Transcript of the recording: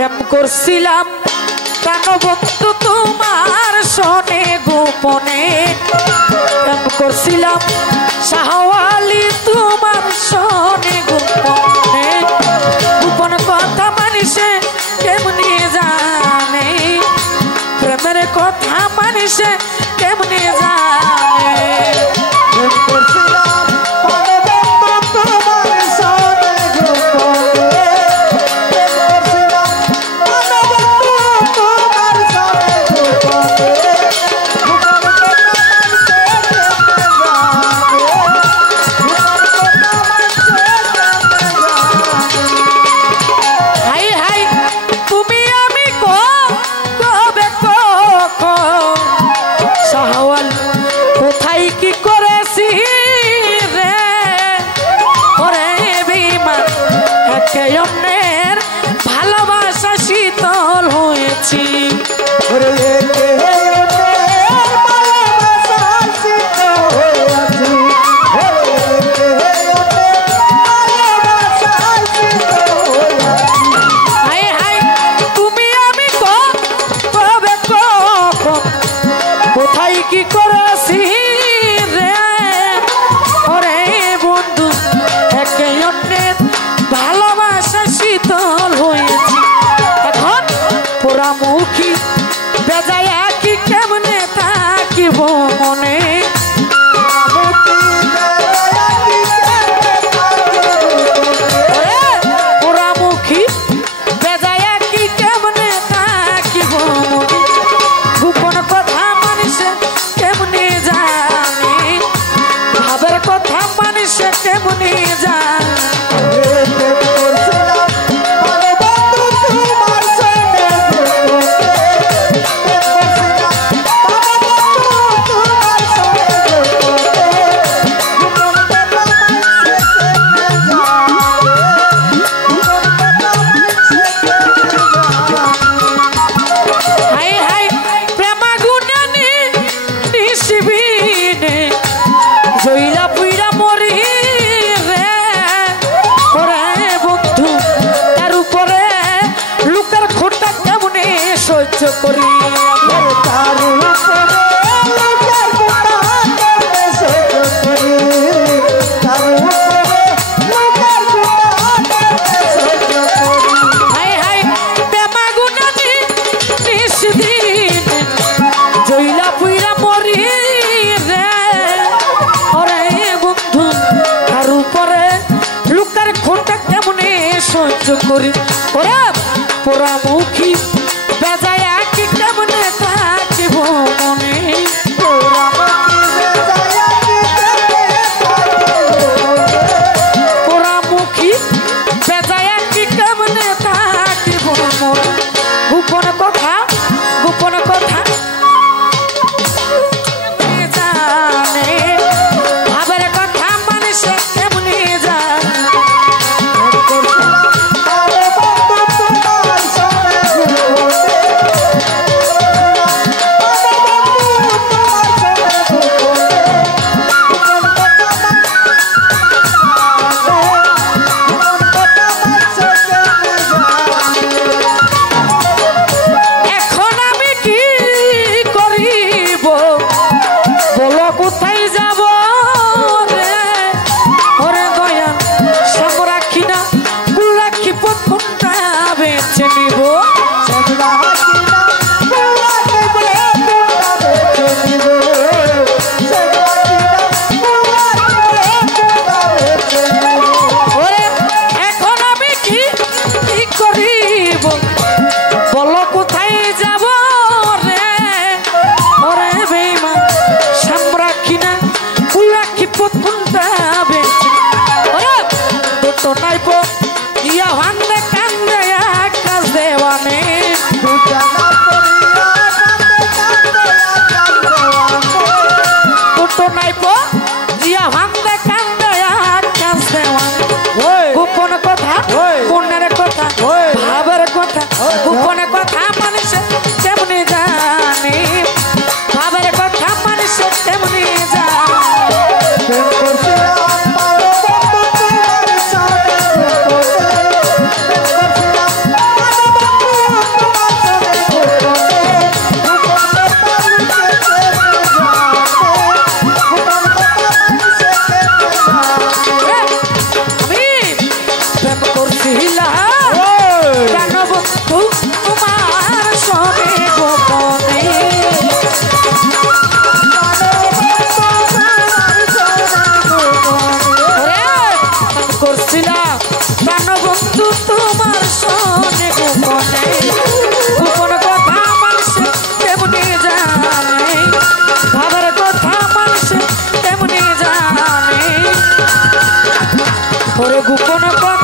প্রেম করছিলাম প্রাণবন্ধু তোমার সনে গোপনে, প্রেম করছিলাম শাহওয়ালি তোমার সনে গোপনে, গোপন কথা মানুষে কেমনি জানে, প্রেমের কথা মানুষে কেমনি জানে। প্রেম করছিলাম ভালোবাসা শীতল হয়েছি, তুমি আমি কবে কোথায় কি করেছি রে, ওরে বন্ধু একে অন্যের ভালোবাসা শীতল হয়েছি। এখন পোড়ামুখী বেজায় কি কেমনে থাকিব মনে, পোড়ামুখী বেজায় কি কেমনে থাকিব মনে, গোপন কথা মানুষে কেমনি জানে, ভাবের কথা মানুষে কেমনি জানে। সহ্য করি জইলা পুইরা মরি রে, ওরে বন্ধু তার উপরে লুকার খোঁটা কেমনে সহ্য করি, ওরা পোড়ামুখী বেজায় কি কেমনে থাকিব মনে, পোড়ামুখী বেজায় কি কেমনে থাকিব মনে, গোপন কথা গোপন কথা জানে, ভাবের কথা মানুষে কেমনি জানে। কোথায় যাব রে, ওরে দয়া সব রাখি না রাখি কোনটা বেছে নিব, ওরে এখন আমি কি করিব বলো কোথায় যাব রে, ওরে বেইমান রাখি না রাখি কোনটা বেছে, ওরে দুটো নাইব ইয়া হান্দে কান্দে কাজ দেওয়ানে। করছিলাম প্রাণবন্ধু তোমার সঙ্গে গোপনে করছিলাম প্রাণবন্ধু তোমার সঙ্গে গোপনে গোপন কথা মানুষ তেমনি জানে ভাবার কথা মানুষ তেমনি জানে ওরে গোপন কথা